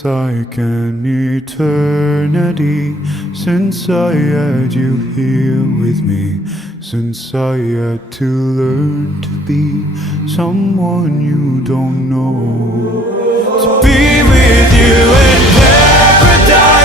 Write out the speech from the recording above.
feels like an eternity since I had you here with me, since I had to learn to be someone you don't know. To be with you in paradise,